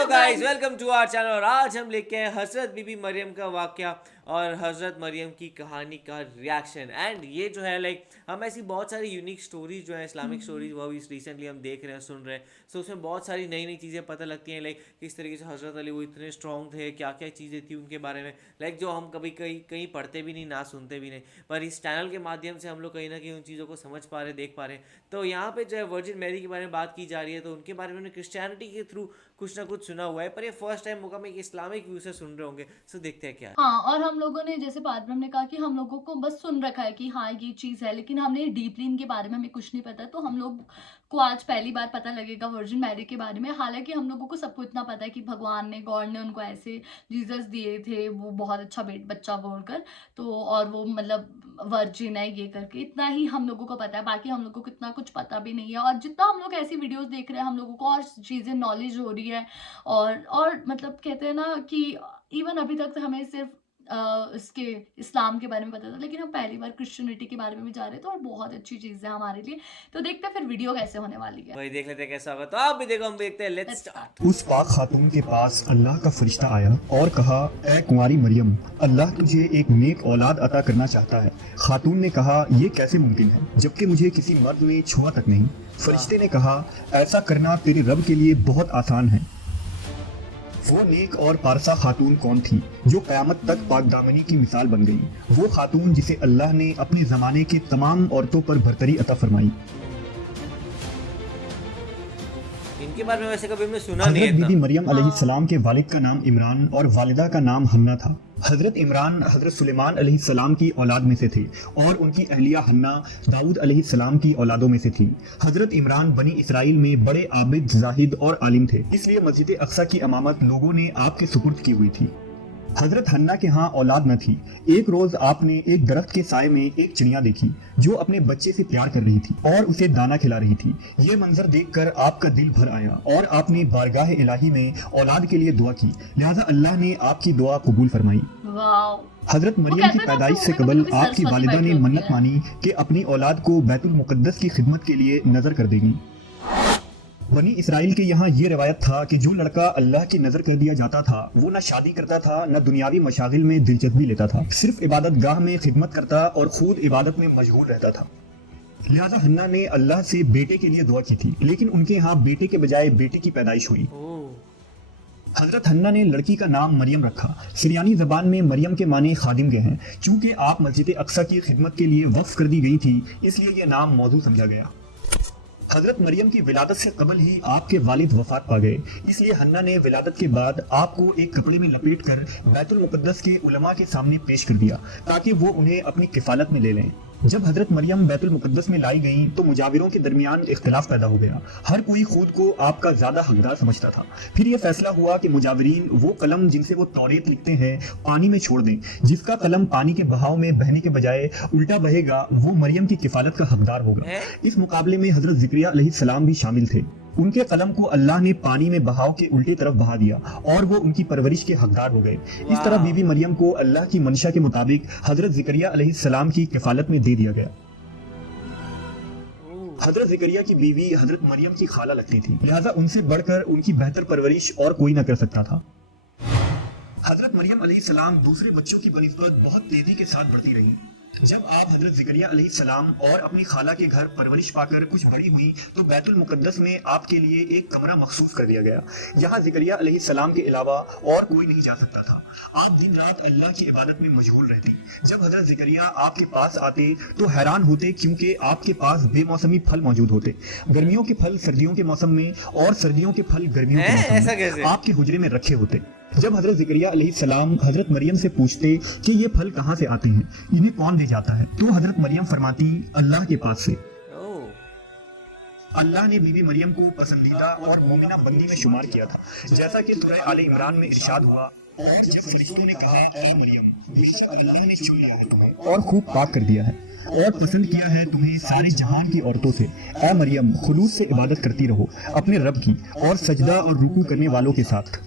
Hello guys, welcome to our channel. और आज हम लेके हैं हजरत बीबी मरियम का वाकया और हजरत मरियम की कहानी का रिएक्शन। एंड ये जो है हम ऐसी बहुत सारी यूनिक स्टोरीज जो है इस्लामिक स्टोरीज वो भी रिसेंटली हम देख रहे हैं, सुन रहे हैं। सो उसमें बहुत सारी नई नई चीज़ें पता लगती हैं, किस तरीके से हजरत अली वो इतने स्ट्रॉन्ग थे, क्या क्या चीज़ें थी उनके बारे में, जो हम कभी कहीं कहीं पढ़ते भी नहीं, ना सुनते भी नहीं, पर इस चैनल के माध्यम से हम लोग कहीं ना कहीं उन चीज़ों को समझ पा रहे, देख पा रहे हैं। तो यहाँ पे जो है वर्जिन मैरी के बारे में बात की जा रही है, तो उनके बारे में क्रिश्चियनिटी के थ्रू कुछ ना कुछ सुना हुआ है, पर ये फर्स्ट टाइम होगा मैं इस्लामिक व्यू से सुन रहे होंगे। सो देखते हैं क्या। हाँ, और हम लोगों ने जैसे पादरम ने कहा कि हम लोगों को बस सुन रखा है कि हाँ, ये चीज़ है, लेकिन हमने डीपली इनके बारे में हमें कुछ नहीं पता। तो हम लोग को आज पहली बार पता लगेगा वर्जिन मैरी के बारे में। हालाँकि हम लोगों को सबको इतना पता है कि भगवान ने, गॉड ने उनको ऐसे जीसस दिए थे, वो बहुत अच्छा बच्चा बोलकर। तो और वो मतलब वर्जिन है ये करके, इतना ही हम लोगों को पता है। बाकी हम लोगों को इतना कुछ पता भी नहीं है। और जितना हम लोग ऐसी वीडियोज़ देख रहे हैं, हम लोगों को और चीज़ें नॉलेज हो रही है। और मतलब कहते हैं ना कि इवन अभी तक तो हमें सिर्फ इसके इस्लाम के बारे में पता था, लेकिन हम पहली बार क्रिश्चियनिटी के बारे में भी जा रहे थे, और बहुत अच्छी चीज़ है हमारे लिए। तो देखते हैं फिर वीडियो कैसे होने वाली है। वही देख लेते हैं कैसा होगा। तो आप भी देखो, हम भी देखते हैं। Let's let's start. स्टार्ट। उस पाक खातून के पास अल्लाह का फरिश्ता आया और कहा, ए कुंवारी मरियम, अल्लाह तुझे एक नेक औलाद अता करना चाहता है। खातून ने कहा, ये कैसे मुमकिन है जबकि मुझे किसी मर्द ने छुआ तक नहीं। फरिश्ते ने कहा, ऐसा करना तेरे रब के लिए बहुत आसान है। वो नेक और पारसा खातून कौन थी जो क़यामत तक पाकदामनी की मिसाल बन गई? वो खातून जिसे अल्लाह ने अपने ज़माने के तमाम औरतों पर बरतरी अता फरमाई। इनके बारे में वैसे कभी हमने सुना नहीं हजरत है बीबी इतना। मरियम अलैहिस्सलाम के वालिद का नाम इमरान और वालिदा का नाम हन्ना था। हजरत इमरान हजरत सुलेमान अलैहिस्सलाम की औलाद में से थे और उनकी अहलिया हन्ना दाऊद अलैहिस्सलाम की औलादों में से थी। हजरत इमरान बनी इसराइल में बड़े आबिद, जाहिद और आलिम थे, इसलिए मस्जिद अक्सा की अमामत लोगों ने आपके सुपुर्द की हुई थी। हजरत हन्ना के यहाँ औलाद न थी। एक रोज आपने एक दरख्त के साय में एक चिड़िया देखी जो अपने बच्चे से प्यार कर रही थी और उसे दाना खिला रही थी। ये मंजर देखकर आपका दिल भर आया और आपने बारगाह इलाही में औलाद के लिए दुआ की, लिहाजा अल्लाह ने आपकी दुआ कबूल फरमाई। वाओ। हजरत मरियम की पैदाइश से कबल आपकी वालिदा ने मन्नत मानी कि अपनी औलाद को बैतुल मुकद्दस की खिदमत के लिए नजर कर देगी। बनी इसराइल के यहाँ ये रवायत था कि जो लड़का अल्लाह की नजर कर दिया जाता था वो न शादी करता था, न दुनियावी मशागिल में दिलचस्पी लेता था, सिर्फ इबादत गाह में खिदमत करता और खुद इबादत में मशगूल रहता था। लिहाजा हन्ना ने अल्लाह से बेटे के लिए दुआ की थी, लेकिन उनके यहाँ बेटे के बजाय बेटी की पैदाइश हुई। हजरत हन्ना ने लड़की का नाम मरियम रखा। सिरियानी जबान में मरियम के माने खादिम के हैं। चूंकि आप मस्जिद अक्सा की खिदमत के लिए वक्फ कर दी गई थी, इसलिए यह नाम मौजू समझा गया। हजरत मरियम की विलादत से कबल ही आपके वालिद वफात पा गए, इसलिए हन्ना ने विलादत के बाद आपको एक कपड़े में लपेट कर बैतुल मुकद्दस के उलमा के सामने पेश कर दिया ताकि वो उन्हें अपनी किफालत में ले लें। जब हजरत मरियम बैतुल मुकद्दस में लाई गईं तो मुजाविरों के दरमियान इख्तिलाफ पैदा हो गया। हर कोई खुद को आपका ज्यादा हकदार समझता था। फिर यह फैसला हुआ कि मुजाविरीन वो कलम जिनसे वो तौरेत लिखते हैं पानी में छोड़ दें। जिसका कलम पानी के बहाव में बहने के बजाय उल्टा बहेगा वो मरियम की किफालत का हकदार होगा। इस मुकाबले में हजरत ज़िक्रिया अलैहिस्सलाम भी शामिल थे। उनके कलम को अल्लाह ने पानी में बहाव के उल्टी तरफ बहा दिया और वो उनकी परवरिश के हकदार हो गए। इस तरह बीबी मरियम को अल्लाह की मंशा के मुताबिक हजरत ज़िक्रिया अलैहिस्सलाम की किफालत में दे दिया गया। हजरत ज़िक्रिया की बीवी हजरत मरियम की खाला लगती थी, लिहाजा उनसे बढ़कर उनकी बेहतर परवरिश और कोई न कर सकता था। हजरत मरियम अलैहिस्सलाम दूसरे बच्चों की बनिस्बत बहुत तेजी के साथ बढ़ती रही। जब आप हजरत ज़िक्रिया अलैहिस्सलाम और अपनी खाला के घर परवरिश पाकर कुछ बड़ी हुई तो बैतुल मुकद्दस में आपके लिए एक कमरा मखसूस कर दिया गया। यहाँ ज़िक्रिया अलैहिस्सलाम के अलावा और कोई नहीं जा सकता था। आप दिन रात अल्लाह की इबादत में मशगूल रहते। जब हजरत ज़िक्रिया आपके पास आते तो हैरान होते, क्योंकि आपके पास बेमौसमी फल मौजूद होते। गर्मियों के फल सर्दियों के मौसम में और सर्दियों के फल गर्मियों के मौसम में आपके हुजरे में रखे होते। जब हजरत ज़िक्रिया अलैहिस्सलाम हजरत मरियम से पूछते कि ये फल कहाँ से आते हैं, इन्हें कौन ले जाता है, तो हजरत मरियम फरमाती, अल्लाह के पास से। अल्लाह ने बीबी मरियम को पसंदीदा और मोमिना बंदी में शुमार किया था, जैसा कि सूरह आले इमरान में इरशाद हुआ, और जब फरिश्तों ने कहा, ए मरियम, बेशक अल्लाह ने चुन लिया है तुम्हें और खूब पाक कर दिया है और पसंद किया है तुम्हें सारे जहान की औरतों से। ए मरियम, खुलूस से इबादत करती रहो अपने रब की और सजदा और रुकू करने वालों के साथ।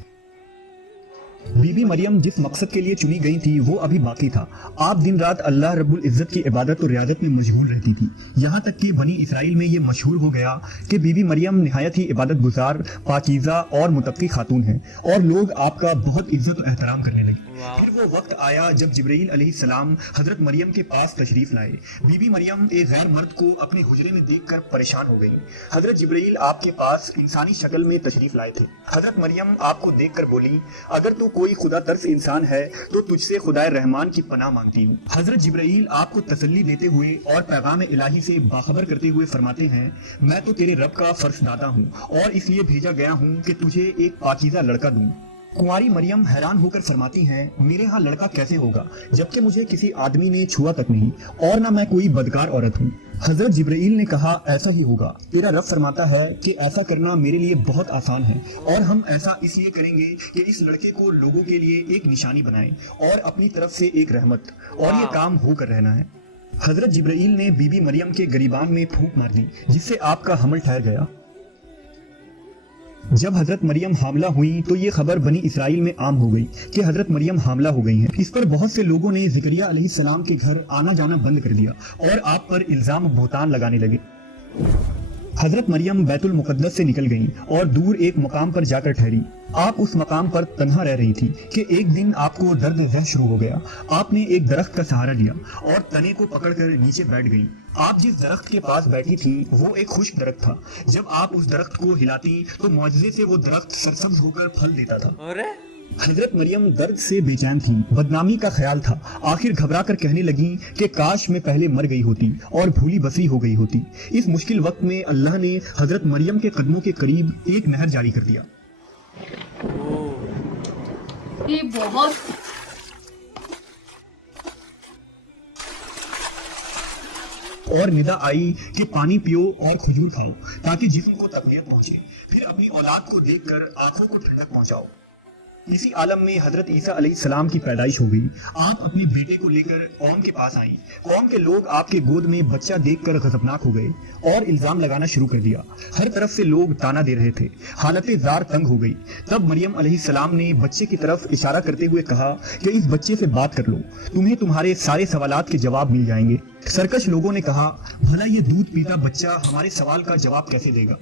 बीबी मरियम जिस मकसद के लिए चुनी गई थी वो अभी बाकी था। आप दिन रात अल्लाह रब्बुल इज्जत की इबादत और रियादत में मशगूल रहती थी। यहाँ तक कि बनी इसराइल में ये मशहूर हो गया कि बीबी मरियम निहायत ही इबादत गुजार, पाकीज़ा और मुतक्की खातून हैं और लोग आपका बहुत इज्जत और एहतराम करने लगे। फिर वो वक्त आया जब जिब्राइल अलैहिस्सलाम हजरत मरियम के पास तशरीफ लाए। बीबी मरियम एक गैर मर्द को अपने हुजरे में देखकर परेशान हो गई। हजरत जिब्राइल आपके पास इंसानी शक्ल में तशरीफ लाए थे। हजरत मरियम आपको देखकर बोली, अगर तू कोई खुदा तर्स इंसान है तो तुझसे खुदाए रहमान की पनाह मांगती हूँ। हजरत जिब्राइल आपको तसल्ली देते हुए और पैगाम इलाही से बाखबर करते हुए फरमाते हैं, मैं तो तेरे रब का फर्जदादा हूँ और इसलिए भेजा गया हूँ कि तुझे एक पाकीज़ा लड़का दूँ। कुंवारी मरियम हैरान होकर फरमाती हैं, मेरे यहाँ लड़का कैसे होगा जबकि मुझे किसी आदमी ने छुआ तक नहीं और ना मैं कोई बदकार औरत हूँ। हजरत जिब्राइल ने कहा, ऐसा ही होगा। तेरा रब फरमाता है कि ऐसा करना मेरे लिए बहुत आसान है और हम ऐसा इसलिए करेंगे कि इस लड़के को लोगों के लिए एक निशानी बनाएं और अपनी तरफ से एक रहमत, और ये काम होकर रहना है। हजरत जिब्राइल ने बीबी मरियम के गरीबान में फूंक मार दी जिससे आपका हमल ठहर गया। जब हजरत मरियम हामला हुई तो ये खबर बनी इसराइल में आम हो गई कि हजरत मरियम हामला हो गई हैं। इस पर बहुत से लोगों ने ज़करिया अलैहिस्सलाम के घर आना जाना बंद कर दिया और आप पर इल्जाम बहुतान लगाने लगे। हजरत मरियम बैतुल मुकद्दस से निकल गईं और दूर एक मकाम पर जाकर ठहरी। आप उस मकाम पर तन्हा रह रही थी कि एक दिन आपको दर्द ज़ह शुरू हो गया। आपने एक दरख्त का सहारा लिया और तने को पकड़कर नीचे बैठ गईं। आप जिस दरख्त के पास बैठी थी वो एक खुश्क दरख्त था। जब आप उस दरख्त को हिलाती तो मुआजिज़े से वो दरख्त सरसब्ज होकर फल देता था। अरे हजरत मरियम दर्द से बेचैन थी, बदनामी का ख्याल था। आखिर घबरा कर कहने लगी कि काश मैं पहले मर गई होती और भूली बसी हो गई होती। इस मुश्किल वक्त में अल्लाह ने हजरत मरियम के कदमों के करीब एक नहर जारी कर दिया। ये बहुत और निदा आई कि पानी पियो और खजूर खाओ ताकि जिस्म को तकवीत पहुंचे, फिर अपनी औलाद को देखकर आंखों को ठंडक पहुंचाओ। इसी आलम में हजरत ईसा अलैहिस्सलाम की पैदाइश हो गई। आप अपने बेटे को लेकर कौम के पास आईं। कौम के लोग आपके गोद में बच्चा देखकर गजबनाक हो गए और इल्जाम लगाना शुरू कर दिया। हर तरफ से लोग ताना दे रहे थे। हालत जार तंग हो गई। तब मरियम अलैहिस्सलाम ने बच्चे की तरफ इशारा करते हुए कहा कि इस बच्चे से बात कर लो, तुम्हें तुम्हारे सारे सवालात के जवाब मिल जाएंगे। सरकश लोगों ने कहा, भला ये दूध पीता बच्चा हमारे सवाल का जवाब कैसे देगा।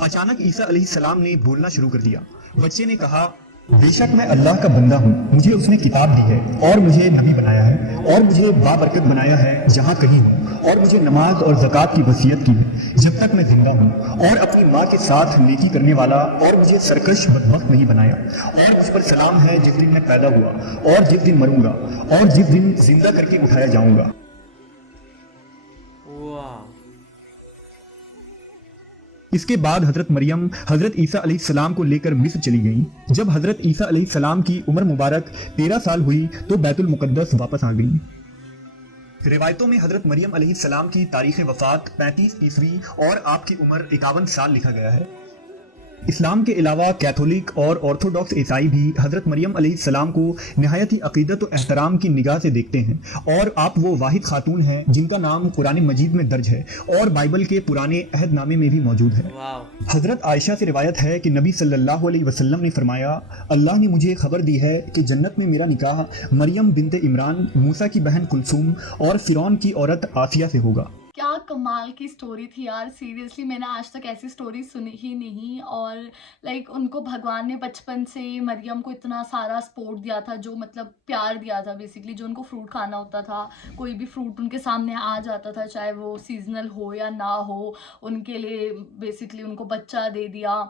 अचानक ईसा अलैहिस्सलाम ने बोलना शुरू कर दिया। बच्चे ने कहा, बेशक मैं अल्लाह का बंदा हूँ, मुझे उसने किताब दी है और मुझे नबी बनाया है और मुझे बाबरकत बनाया है जहाँ कहीं हूँ, और मुझे नमाज और ज़कात की वसीयत की है जब तक मैं जिंदा हूँ, और अपनी माँ के साथ नेकी करने वाला, और मुझे सरकश बदबख्त नहीं बनाया, और मुझ पर सलाम है जिस दिन मैं पैदा हुआ और जिस दिन मरूंगा और जिस दिन जिंदा करके उठाया जाऊंगा। इसके बाद हजरत मरियम हजरत ईसा अलैहिस्सलाम को लेकर मिस्र चली गईं। जब हजरत ईसा अलैहिस्सलाम की उम्र मुबारक 13 साल हुई तो बैतुल मुकद्दस वापस आ गईं। रिवायतों में हजरत मरियम अलैहिस्सलाम की तारीख वफात 35 ईस्वी और आपकी उम्र 51 साल लिखा गया है। इस्लाम के अलावा कैथोलिक और ऑर्थोडॉक्स ईसाई भी हजरत मरियम अलैहिस्सलाम को निहायत ही अकीदत और एहतराम की निगाह से देखते हैं और आप वो वाहिद खातून हैं जिनका नाम कुरान मजीद में दर्ज है और बाइबल के पुराने अहदनामे में भी मौजूद है। हजरत आयशा से रिवायत है कि नबी सल्लल्लाहु अलैहि वसल्लम ने फरमाया, अल्लाह ने मुझे खबर दी है कि जन्नत में मेरा निकाह मरियम बिनते इमरान, मूसा की बहन कुलसूम और फिरौन की औरत आसिया से होगा। क्या कमाल की स्टोरी थी यार, सीरियसली मैंने आज तक ऐसी स्टोरी सुनी ही नहीं। और लाइक उनको भगवान ने बचपन से मरियम को इतना सारा सपोर्ट दिया था, जो मतलब प्यार दिया था बेसिकली। जो उनको फ्रूट खाना होता था, कोई भी फ्रूट उनके सामने आ जाता था, चाहे वो सीजनल हो या ना हो, उनके लिए बेसिकली उनको बच्चा दे दिया।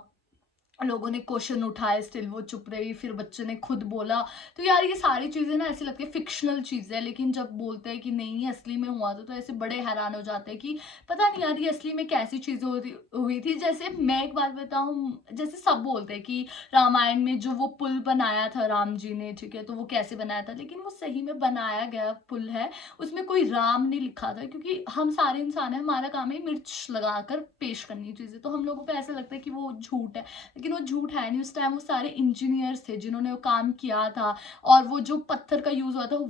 लोगों ने क्वेश्चन उठाए, स्टिल वो चुप रही, फिर बच्चे ने खुद बोला। तो यार ये सारी चीज़ें ना ऐसी लगती है फिक्शनल चीज़ें, लेकिन जब बोलते हैं कि नहीं असली में हुआ था तो ऐसे बड़े हैरान हो जाते हैं कि पता नहीं यार ये असली में कैसी चीज़ें हुई थी। जैसे मैं एक बात बताऊं, जैसे सब बोलते हैं कि रामायण में जो वो पुल बनाया था राम जी ने, ठीक है, तो वो कैसे बनाया था, लेकिन वो सही में बनाया गया पुल है, उसमें कोई राम नहीं लिखा था, क्योंकि हम सारे इंसान हैं, हमारा काम है मिर्च लगाकर पेश करनी चीज़ें, तो हम लोगों को ऐसा लगता है कि वो झूठ है। लेकिन वो झूठ है नहीं। उस टाइम वो सारे इंजीनियर्स थे जिन्होंने वो काम किया था, और वो जो पत्थर का यूज हुआ था वो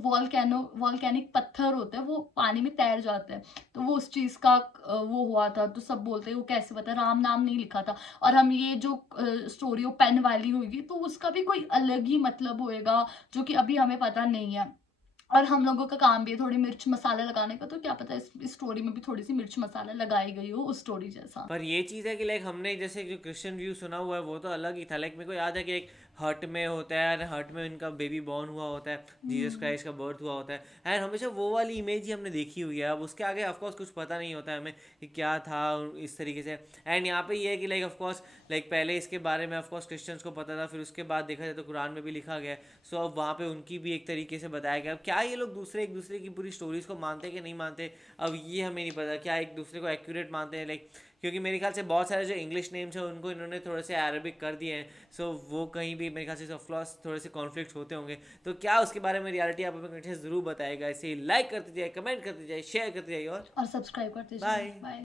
वॉल्केनिक पत्थर होते हैं, वो पानी में तैर जाते हैं, तो वो उस चीज का वो हुआ था। तो सब बोलते हैं वो कैसे पता, राम नाम नहीं लिखा था। और हम ये जो स्टोरी वो पेन वाली होगी तो उसका भी कोई अलग ही मतलब होएगा जो कि अभी हमें पता नहीं है। और हम लोगों का काम भी है थोड़ी मिर्च मसाला लगाने का, तो क्या पता इस स्टोरी में भी थोड़ी सी मिर्च मसाला लगाई गई हो उस स्टोरी जैसा। पर ये चीज़ है कि लाइक हमने जैसे जो क्रिश्चियन व्यू सुना हुआ है वो तो अलग ही था। लाइक मेरे को याद है कि एक हर्ट में होता है, एंड हर्ट में उनका बेबी बॉर्न हुआ होता है, जीसस क्राइस्ट का बर्थ हुआ होता है, एंड हमेशा वो वाली इमेज ही हमने देखी हुई है। अब उसके आगे ऑफकोर्स कुछ पता नहीं होता है हमें कि क्या था इस तरीके से। एंड यहाँ पे ये है कि लाइक ऑफकोर्स लाइक पहले इसके बारे में ऑफकोर्स क्रिश्चियंस को पता था, फिर उसके बाद देखा जाए तो कुरान में भी लिखा गया है। सो अब वहाँ पे उनकी भी एक तरीके से बताया गया। अब क्या ये लोग एक दूसरे की पूरी स्टोरीज को मानते कि नहीं मानते, अब ये हमें नहीं पता। क्या एक दूसरे को एक्यूरेट मानते हैं, लाइक क्योंकि मेरे ख्याल से बहुत सारे जो इंग्लिश नेम्स हैं उनको इन्होंने थोड़े से अरबिक कर दिए हैं। सो वो कहीं भी मेरे ख्याल से ऑफकोर्स थोड़े से कॉन्फ्लिक्ट होते होंगे। तो क्या उसके बारे में रियलिटी आप हमें कमेंट से ज़रूर बताएगा। इसे लाइक करते जाइए, कमेंट करते जाइए, शेयर करते जाइए, और और सब्सक्राइब करते बाय। जाइए। बाय।